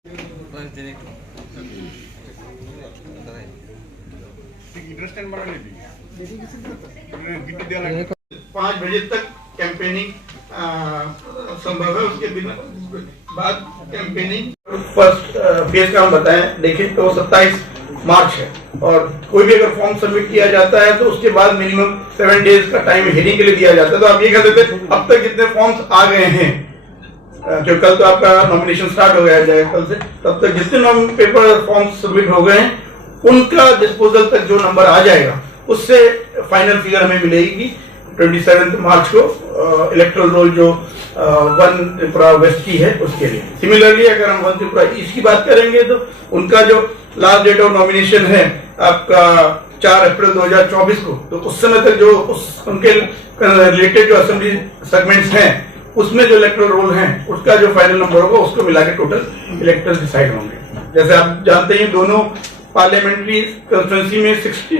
5 बजे तक कैंपेनिंग संभव है। उसके बिना बाद कैंपेनिंग फर्स्ट फेज का हम बताएं देखें तो 27 मार्च है और कोई भी अगर फॉर्म सबमिट किया जाता है तो उसके बाद मिनिमम 7 डेज का टाइम हियरिंग के लिए दिया जाता है। तो आप ये कह देते अब तक जितने फॉर्म्स आ गए हैं, जो कल तो आपका नॉमिनेशन स्टार्ट हो गया जाएगा कल से, तब तक जितने पेपर फॉर्म्स सबमिट हो गए हैं उनका डिस्पोजल तक जो नंबर आ जाएगा उससे फाइनल फिगर हमें मिलेगी 27 मार्च को इलेक्ट्रल रोल जो 1 त्रिपुरा वेस्ट की है उसके लिए। सिमिलरली अगर हम 1 त्रिपुरा ईस्ट की बात करेंगे तो उनका जो लास्ट डेट ऑफ नॉमिनेशन है आपका 4 अप्रैल 2024 को, तो उस समय तक जो उनके रिलेटेड जो असेंबली सेगमेंट्स हैं उसमें जो इलेक्ट्रल रोल है उसका जो फाइनल नंबर होगा उसको मिला के टोटल इलेक्टर्स डिसाइड होंगे। जैसे आप जानते हैं दोनों पार्लियामेंट्री कंस्टिट्यूंसी में 60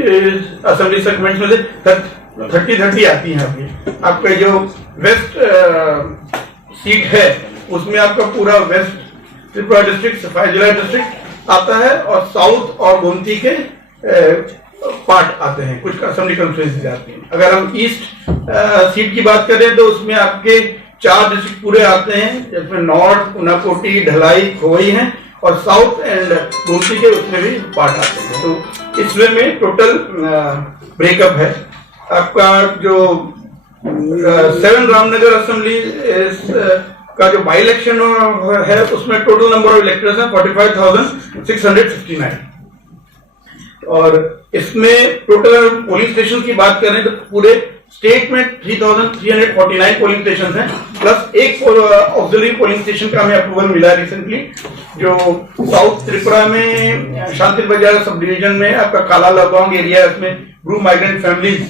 असेंबली सेगमेंट्स में से 30 आती हैं। आपका जो वेस्ट सीट है उसमें आपका पूरा वेस्ट त्रिपुरा डिस्ट्रिक्ट, सफाई जिला डिस्ट्रिक्ट आता है और साउथ और गोमती के पार्ट आते हैं, कुछ असेंबली कंस्टिट्यूंसी आती हैं। अगर हम ईस्ट सीट की बात करें तो उसमें आपके 4 डिस्ट्रिक्ट पूरे आते हैं, जिसमें नॉर्थ, उनाकोटी, ढलाई, खोवई है और साउथ एंड गोमती के उसमें भी पार्ट आते हैं। तो इस वे में टोटल ब्रेकअप है। आपका जो 7 रामनगर असेंबली का जो बाई इलेक्शन है उसमें टोटल नंबर ऑफ इलेक्टर्स है 45,659 और इसमें टोटल पोलिंग स्टेशन की बात करें तो पूरे स्टेट में 3,349 पोलिंग स्टेशन हैं, प्लस एक ऑक्सिलरी पोलिंग स्टेशन का हमें अप्रूवल मिला रिसेंटली जो साउथ त्रिपुरा में शांति बाजार सब डिवीजन में आपका काला लॉकडाउन एरिया, उसमें ग्रुप माइग्रेंट फैमिलीज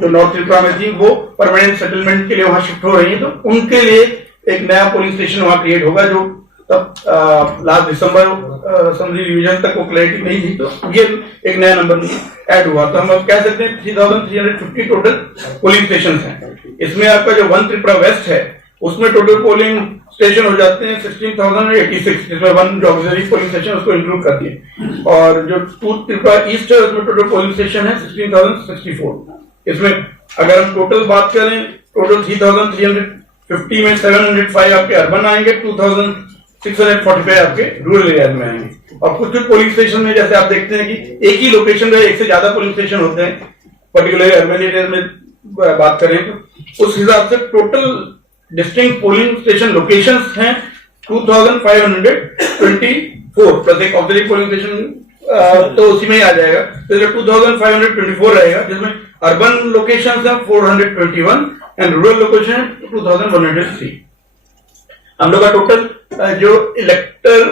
जो नॉर्थ त्रिपुरा में थी वो परमानेंट सेटलमेंट के लिए वहां शिफ्ट हो रही है, तो उनके लिए एक नया पोलिंग स्टेशन वहां क्रिएट होगा जो तब लास्ट दिसंबर असेंबली डिवीजन तक वो क्लैरिटी नहीं थी, तो ये एक नया नंबर ऐड हुआ। तो हम अब कह सकते हैं 3,350 टोटल पोलिंग स्टेशन हैं। इसमें आपका जो 1 त्रिपुरा वेस्ट है उसमें टोटल पोलिंग स्टेशन हो जाते हैं 16,086, जिसमें 1 जो ऑक्सिलरी पोलिंग स्टेशन उसको इंक्लूड कर दिए, और जो 2 त्रिपुरा ईस्ट है उसमें टोटल पोलिंग स्टेशन है 16,064। इसमें अगर हम टोटल बात करें टोटल 3,350 में 705 आपके अर्बन आएंगे, 2,645 आपके रूरल एरिया में आएंगे। और कुछ पोलिंग स्टेशन में जैसे आप देखते हैं कि एक ही लोकेशन में एक से ज्यादा पोलिंग स्टेशन होते हैं, पर्टिकुलर अर्बन एरिया में बात करें तो उस हिसाब से total distinct polling station locations हैं 2,524 प्लस एक ऑक्सिलरी पोलिंग स्टेशन तो उसी में ही आ जाएगा, तो 2,524 रहेगा, जिसमें अर्बन लोकेशंस हैं 421 एंड रूरल लोकेशन 2,103। हम लोग का टोटल जो इलेक्टर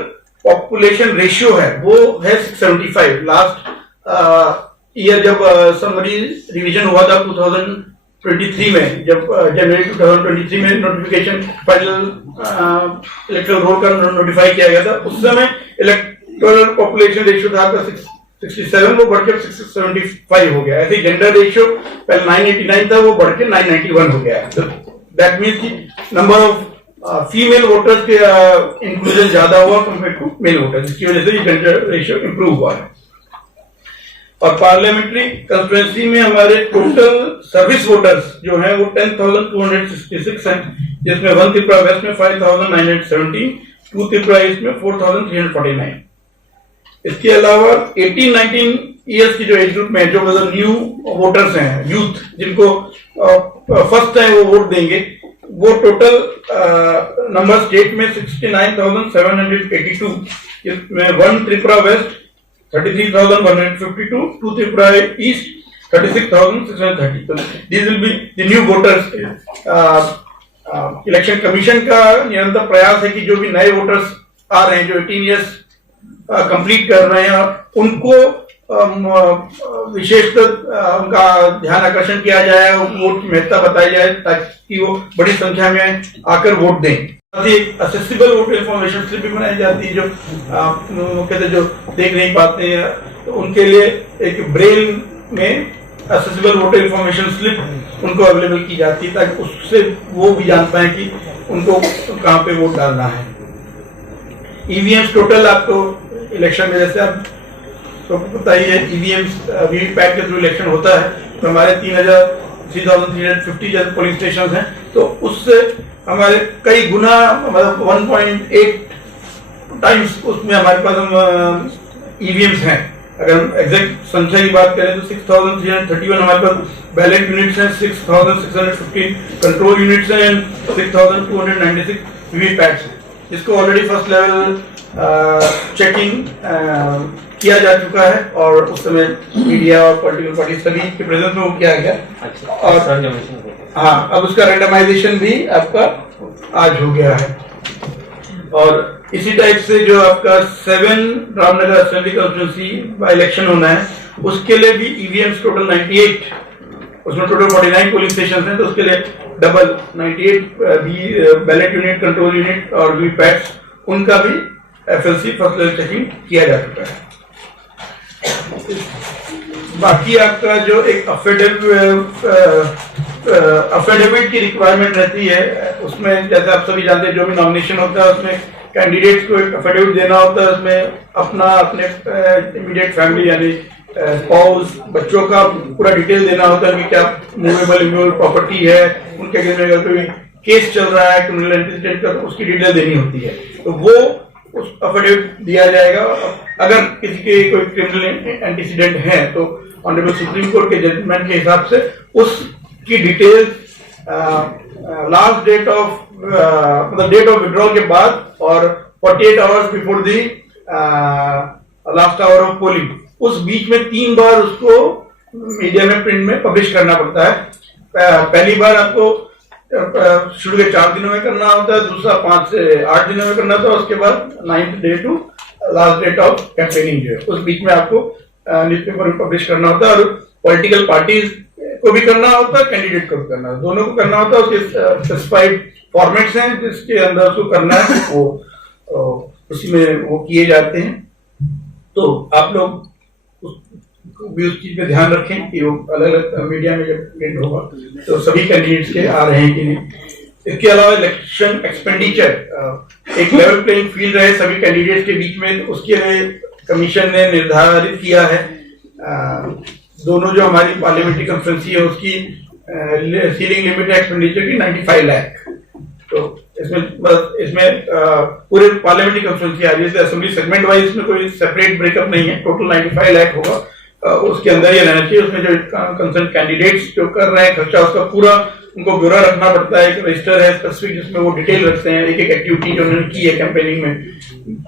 पॉपुलेशन रेशियो है वो है 675। लास्ट ईयर जब समरी रिवीजन हुआ था 2023 में, जब जनवरी 2023 में नोटिफिकेशन फाइनल इलेक्टोरल रोल का नोटिफाई किया गया था, उस समय इलेक्टोरल पॉपुलेशन रेशियो था आपका 67, वो बढ़कर 675 हो गया। ऐसे जेंडर रेशियो पहले 989 था, वो बढ़ के 991 हो गया है। तो दैट मीन्स की नंबर ऑफ फीमेल वोटर्स के इंक्लूजन ज्यादा हुआ कंपेयर टू मेल वोटर्स, जिसकी वजह से ये जेंडर रेशियो इंप्रूव हुआ है। और पार्लियामेंट्री कंस्टिट्यूएंसी में हमारे टोटल सर्विस वोटर्स जो हैं वो 10,266 हैं, जिसमें 1 त्रिपुरा वेस्ट में 5,917, 2 त्रिपुरा ईस्ट में 4,349। इसके अलावा 18-19 ईयर्स की जो एज ग्रुप में जो मतलब न्यू वोटर्स हैं, यूथ जिनको फर्स्ट टाइम वो वोट देंगे, वो टोटल नंबर स्टेट में 69,782, इसमें 1 त्रिपुरा वेस्ट 33,152, 2 त्रिपुरा ईस्ट 36,630। तो this will be the new voters. Election commission का निरंतर प्रयास है कि जो भी नए वोटर्स आ रहे हैं जो 18 ईयर्स कंप्लीट कर रहे हैं उनको विशेषकर उनका ध्यान आकर्षण किया जाए, वोट की महत्ता बताई जाए ताकि वो बड़ी संख्या में आकर वोट दें। असेसिबल वोटर इन्फॉर्मेशन स्लिप भी बनाई जाती है जो कहते जो देख नहीं पाते हैं, तो उनके लिए एक ब्रेल में असेसिबल वोटर इन्फॉर्मेशन स्लिप उनको अवेलेबल की जाती है ताकि उससे वो भी जान पाए कि उनको कहाँ पे वोट डालना है। ईवीएम टोटल आपको इलेक्शन में, जैसे आप तो पता ही है ईवीएम वीवीपैट के थ्रू इलेक्शन होता है, तो हमारे 3,350 जैसे पोलिंग स्टेशन हैं, तो उससे हमारे कई गुना, मतलब 1.8 टाइम्स उसमें हमारे पास ईवीएम्स हैं। अगर एग्जैक्ट संख्या की बात करें तो 6,331 हमारे पास बैलेट यूनिट्स हैं, 6,615 कंट्रोल यूनिट्स हैं, 6,296 वीवीपैट्स हैं, जिसको ऑलरेडी फर्स्ट लेवल चेकिंग किया जा चुका है और उस समय मीडिया और पॉलिटिकल पार्टी सभी के प्रेजेंस में वो किया गया। और हाँ, अब उसका रेंडमाइजेशन भी आपका आज हो गया है। और इसी टाइप से जो आपका 7 Ramnagar assembly constituency by election होना है, उसके लिए भी ईवीएम्स टोटल 98, उसमें टोटल 49 पोलिंग स्टेशन हैं, तो उसके लिए डबल 98 भी बैलेट यूनिट, कंट्रोल यूनिट और वीवीपैट्स, उनका भी एफएलसी फर्स्ट लेवल चेकिंग किया जा चुका है। बाकी आपका जो एक अफिडेविट की रिक्वायरमेंट रहती है, उसमें जैसे आप सभी जानते हैं जो भी नॉमिनेशन होता है उसमें कैंडिडेट्स को एक अफिडेविट देना होता है, उसमें अपने इमीडिएट फैमिली यानी स्पाउस, बच्चों का पूरा डिटेल देना होता है कि क्या मूवेबल इमूवेबल प्रॉपर्टी है, उनके अगेंस्ट में अगर कोई केस चल रहा है क्रिमिनल एंटीसीडेंट का, तो उसकी डिटेल देनी होती है, तो वो उस अफिडेविट दिया जाएगा। अगर किसी के कोई क्रिमिनल एंटीसीडेंट है तो ऑनरेबल सुप्रीम कोर्ट के जजमेंट के हिसाब से उसकी डिटेल्स लास्ट डेट ऑफ मतलब डेट ऑफ विड्रॉल के बाद और 48 hours before the last hour of polling, उस बीच में 3 बार उसको मीडिया में, प्रिंट में पब्लिश करना पड़ता है। पहली बार आपको शुरू के 4 दिनों में करना होता है, दूसरा 5 से 8 दिनों में करना होता है, उसके बाद 9th day to last date of campaigning जो है उस बीच में आपको न्यूज़पेपर में पब्लिश करना होता है। और पॉलिटिकल पार्टीज को भी करना होता है, कैंडिडेट को भी करना है, दोनों को करना होता है। उसके स्पेसिफाइड फॉर्मेट्स हैं जिसके अंदर उसको करना है, वो उसी में वो किए जाते हैं। तो आप लोग भी उस चीज पे ध्यान रखें कि वो अलग अलग मीडिया में जब प्रिंट होगा तो सभी कैंडिडेट्स के आ रहे हैं कि नहीं। इसके अलावा इलेक्शन एक्सपेंडिचर एक लेवल प्लेइंग फील्ड रहे सभी कैंडिडेट्स के बीच में, उसके लिए कमीशन ने निर्धारित किया है दोनों जो हमारी पार्लियामेंट्री कॉन्फ्रेंसी है उसकी सीलिंग लिमिट है एक्सपेंडिचर की 95 लाख। तो इसमें पूरे पार्लियामेंट्री कॉन्फ्रेंसी आ रही है, असेंबली सेगमेंट वाइज इसमें कोई सेपरेट ब्रेकअप नहीं है, टोटल 95 लाख होगा, उसके अंदर ये रहना चाहिए। उसमें जो कंसर्न कैंडिडेट्स जो कर रहे हैं खर्चा, उसका पूरा उनको ब्यौरा रखना पड़ता है, एक रजिस्टर है स्पेसिफिक जिसमें वो डिटेल रखते हैं, एक एक एक्टिविटी जो उन्होंने की है कैंपेनिंग में,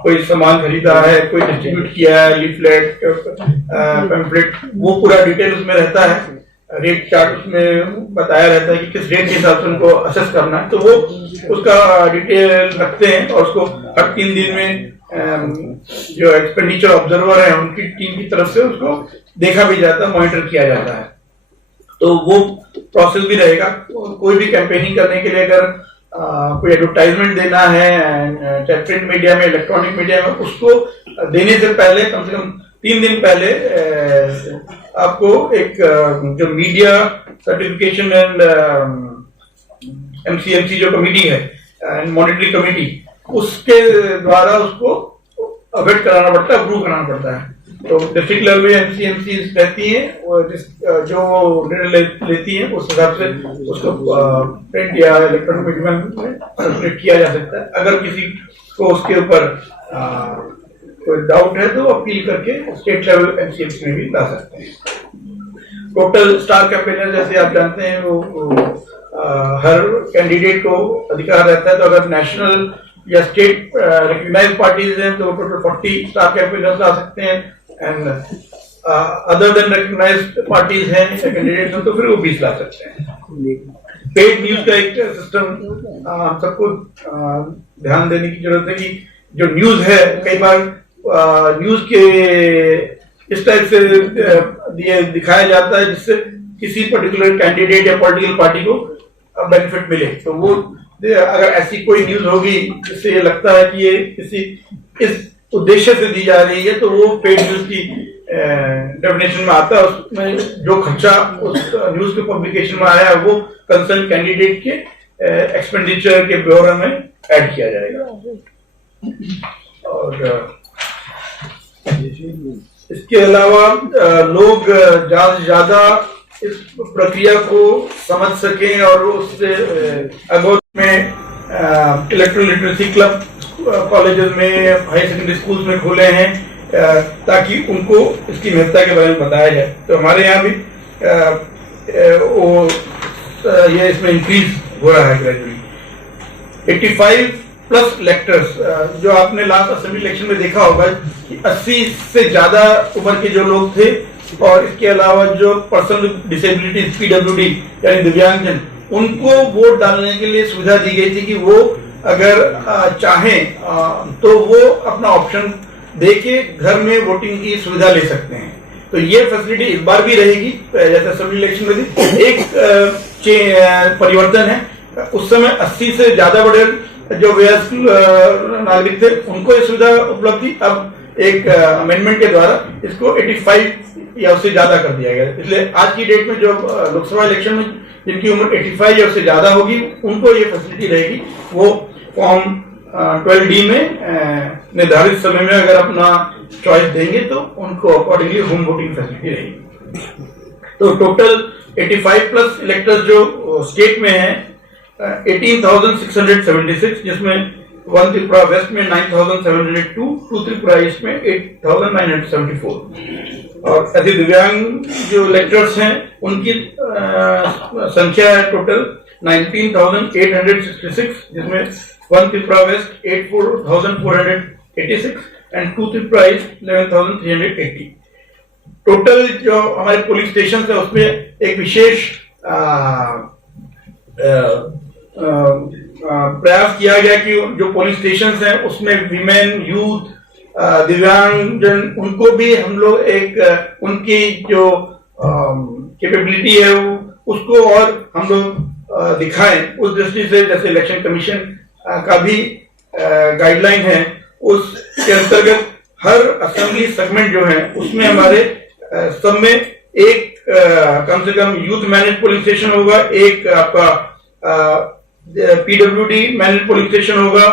कोई सामान खरीदा है, कोई डिस्ट्रीब्यूट किया है, लीफलेट, पैम्फलेट, वो पूरा डिटेल उसमें रहता है। रेट चार्ट उसमें बताया रहता है कि किस रेट के हिसाब से उनको असेस करना है, तो वो उसका डिटेल रखते हैं और उसको हर 3 दिन में जो एक्सपेंडिचर ऑब्जर्वर है उनकी टीम की तरफ से उसको देखा भी जाता है, मॉनिटर किया जाता है। तो वो प्रोसेस भी रहेगा। कोई भी कैंपेनिंग करने के लिए अगर कोई एडवर्टाइजमेंट देना है चाहे प्रिंट मीडिया में, इलेक्ट्रॉनिक मीडिया में, उसको देने से पहले कम से कम 3 दिन पहले आपको एक जो मीडिया सर्टिफिकेशन एंड एमसीएमसी जो कमेटी है, मॉनिटरिंग कमेटी, उसके द्वारा उसको अपडेट कराना पड़ता है, अप्रूव कराना पड़ता है। तो डिस्ट्रिक्ट लेवल में एमसीएमसी रहती है, जो निर्णय लेती है उस हिसाब से उसको प्रिंट या इलेक्ट्रॉनिक मीडिया में सर्कुलेट किया जा सकता है। अगर किसी को उसके ऊपर कोई डाउट है तो अपील करके स्टेट लेवल एमसीएमसी में भी ला सकते हैं। टोटल स्टार कैंपेनर जैसे आप जानते हैं वो हर कैंडिडेट को अधिकार रहता है, तो अगर नेशनल या स्टेट रिकॉग्नाइज्ड पार्टीज हैं तो टोटल 40 स्टार कैंपेनर्स ला सकते हैं, and other than recognised parties हैं कैंडिडेट्स हैं तो फिर वो 20 ला सकते हैं। पेड न्यूज का एक सिस्टम सबको ध्यान देने की जरूरत है कि जो न्यूज है, कई बार न्यूज के इस टाइप से दिखाया जाता है जिससे किसी पर्टिकुलर कैंडिडेट या पॉलिटिकल पार्टी को बेनिफिट मिले। तो वो अगर ऐसी कोई न्यूज होगी जिससे ये लगता है कि ये किसी इस उद्देश्य से दी जा रही है तो वो पेड न्यूज की डेफिनेशन में आता है। उसमें जो खर्चा उस न्यूज के पब्लिकेशन में आया है वो कंसर्न कैंडिडेट के एक्सपेंडिचर के ब्यौरे में ऐड किया जाएगा। और इसके अलावा लोग ज्यादा से ज्यादा इस प्रक्रिया को समझ सकें और उससे अगोट में इलेक्ट्रल लिटरेसी क्लब कॉलेजेस में, हाई सेकेंडरी स्कूल्स में खोले हैं ताकि उनको इसकी महत्ता के बारे में बताया जाए। तो हमारे यहाँ भी ये इसमें इंक्रीज हो रहा है ग्रेजुअली। 85 प्लस इलेक्टर्स, जो आपने लास्ट असेंबली इलेक्शन में देखा होगा कि 80 से ज्यादा उम्र के जो लोग थे और इसके अलावा जो पर्सन विद डिसेबिलिटीज PWD यानी दिव्यांगजन, उनको वोट डालने के लिए सुविधा दी गई थी कि वो अगर चाहें तो वो अपना ऑप्शन देके घर में वोटिंग की सुविधा ले सकते हैं। तो ये फैसिलिटी इस बार भी रहेगी। जैसे असेंबली इलेक्शन में थी, एक परिवर्तन है, उस समय 80 से ज्यादा बड़े जो वयस्क नागरिक थे उनको ये सुविधा उपलब्ध थी। अब एक अमेंडमेंट के द्वारा इसको 85 या उससे ज्यादा कर दिया गया। इसलिए आज की डेट में जो लोकसभा इलेक्शन में जिनकी उम्र 85 या उससे ज्यादा होगी उनको ये फैसिलिटी रहेगी। वो फॉर्म 12D में निर्धारित समय में अगर अपना चॉइस देंगे तो उनको अकॉर्डिंगली होम वोटिंग फैसिलिटी रहेगी। तो टोटल 85 प्लस इलेक्टर्स जो स्टेट में है 18,676, जिसमें 1 त्रिपुरा वेस्ट में 9,702, 2 त्रिपुरा ईस्ट में 8,974 और अति दिव्यांग जो इलेक्टर्स हैं उनकी संख्या है टोटल 19,866, जिसमें 1 Tripura west 8,486 and 2 Tripura east 11,380। Total जो हमारे पोलिंग स्टेशन है उसमें एक विशेष प्रयास किया गया कि जो पोलिंग स्टेशन हैं उसमें विमेन, यूथ, दिव्यांगजन, उनको भी हम लोग एक उनकी जो कैपेबिलिटी है उसको और हम लोग दिखाएं। उस दृष्टि से जैसे इलेक्शन कमीशन का भी गाइडलाइन है, उसके अंतर्गत हर असेंबली सेगमेंट जो है उसमें हमारे सब में एक कम से कम यूथ मैनेज पोलिंग स्टेशन होगा, एक आपका PWD मैनेज पोलिंग स्टेशन होगा,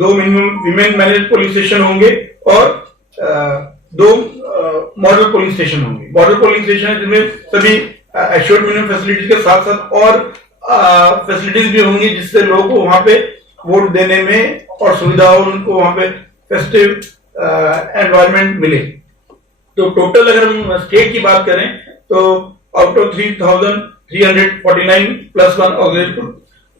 2 minimum women manage polling station होंगे और 2 मॉडल पोलिंग स्टेशन होंगे। मॉडल पोलिंग स्टेशन जिसमें सभी एश्योर्ड मिनिमम फैसिलिटीज के साथ साथ और फैसिलिटीज भी होंगी जिससे लोगों को वहां पे वोट देने में और सुविधा हो, उनको वहां पे फेस्टिव एनवायरनमेंट मिले। तो टोटल अगर हम स्टेट की बात करें तो आउट ऑफ 3,349 प्लस 1 ऑक्सिलरी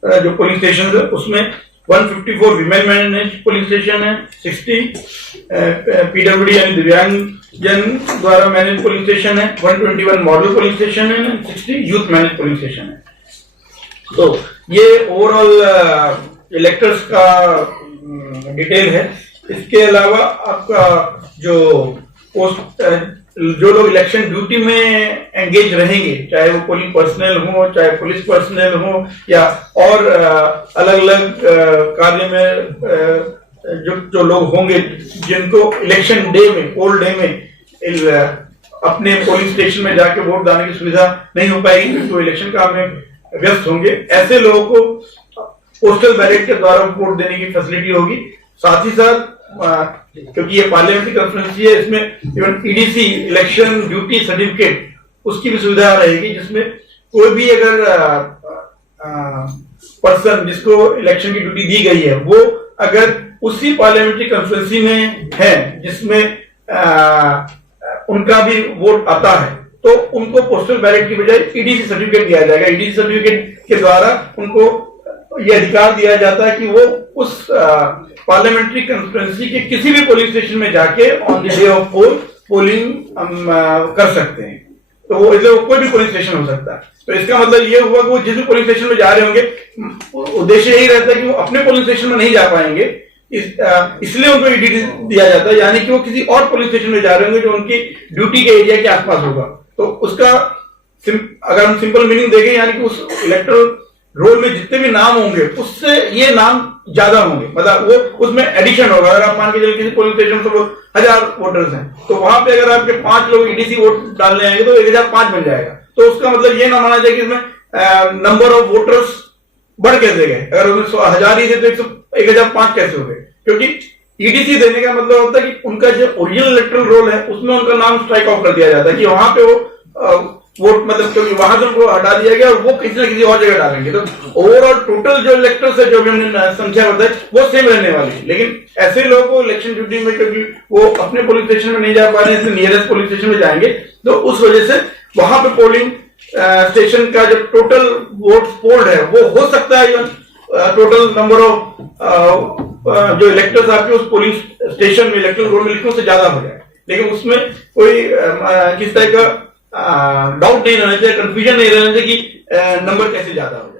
जो पोलिंग स्टेशन है उसमें 154 विमेन मैनेज पोलिंग स्टेशन है, 60 PWD यानी दिव्यांग जन द्वारा मैनेज पोलिंग स्टेशन है, 121 मॉडल पोलिंग स्टेशन है, 60 यूथ मैनेज पोलिंग स्टेशन है। तो ये ओवरऑल इलेक्टर्स का डिटेल है। इसके अलावा आपका जो पोस्ट जो लोग इलेक्शन ड्यूटी में एंगेज रहेंगे, चाहे वो पोलिंग पर्सनल हो, चाहे पुलिस पर्सनल हो या और अलग अलग कार्य में जो लोग होंगे जिनको इलेक्शन डे में, पोल डे में अपने पोलिंग स्टेशन में जाके वोट डालने की सुविधा नहीं हो पाएगी क्योंकि वो इलेक्शन काम में व्यस्त होंगे, ऐसे लोगों को पोस्टल बैलेट के द्वारा वोट देने की फैसिलिटी होगी। साथ ही साथ क्योंकि ये पार्लियामेंट्री कॉन्फ्रेंसी है, इसमें even EDC election duty certificate उसकी भी सुविधा रहेगी, जिसमें कोई भी अगर पर्सन जिसको इलेक्शन की ड्यूटी दी गई है वो अगर उसी पार्लियामेंट्री कॉन्फ्रेंसी में है जिसमें उनका भी वोट आता है तो उनको पोस्टल बैलेट की बजाय EDC सर्टिफिकेट दिया जाएगा। EDC सर्टिफिकेट के द्वारा उनको यह अधिकार दिया जाता है कि वो उस पार्लियामेंट्री कॉन्फ्रेंसी के किसी भी पोलिंग स्टेशन में जाके on the day of poll polling कर सकते हैं। तो वो इसलिए कोई भी पोलिंग स्टेशन हो सकता है। तो इसका मतलब ये हुआ कि वो जिस भी पोलिंग स्टेशन में जा रहे होंगे उद्देश्य यही रहता है कि वो अपने पोलिंग स्टेशन में नहीं जा पाएंगे, इसलिए उनको EDC दिया जाता है, यानी कि वो किसी और पोलिंग स्टेशन में जा रहे होंगे जो उनकी ड्यूटी के एरिया के आसपास होगा। तो उसका अगर हम सिंपल मीनिंग देखें यानी कि उस इलेक्टोरल रोल में जितने भी नाम होंगे उससे ये नाम ज्यादा होंगे, मतलब वो उसमें एडिशन होगा। अगर आप मान के चलिए किसी पोलिंग स्टेशन में 1000 वोटर्स हैं तो वहां पे अगर आपके 5 लोग EDC वोट डालने आएंगे तो 1005 बन जाएगा। तो उसका मतलब ये ना माना जाए कि इसमें नंबर ऑफ वोटर्स बढ़ कैसे गए, अगर उसमें 1000 ही थे तो 1005 कैसे हो गए, क्योंकि ईडीसी देने का मतलब होता है कि उनका जो ओरिजिनल इलेक्टरल रोल है उसमें उनका नाम स्ट्राइक आउट कर दिया जाता है कि वहां पे वो वोट मतलब क्योंकि वहां से उनको हटा दिया गया और वो किसी न किसी और जगह डालेंगे। तो ओवरऑल टोटल जो इलेक्टर्स है जो भी हमने संख्या बताई वो सेम रहने वाली है, लेकिन ऐसे लोगों को इलेक्शन ड्यूटी में क्योंकि वो अपने पुलिस स्टेशन में नहीं जा पा रहे हैं इसलिए नियरेस्ट पुलिस स्टेशन में जाएंगे, तो उस वजह से वहां पे पोलिंग स्टेशन का जो टोटल वोट पोल्ड है वो हो सकता है इवन टोटल नंबर ऑफ जो इलेक्टर्स आपके उस पोलिंग स्टेशन में इलेक्टरल रोल में लिखे उससे ज्यादा हो जाए, लेकिन उसमें कोई किस तरह का डाउट नहीं रहना चाहिए, कंफ्यूजन नहीं रहना चाहिए कि नंबर कैसे ज्यादा हो जाए।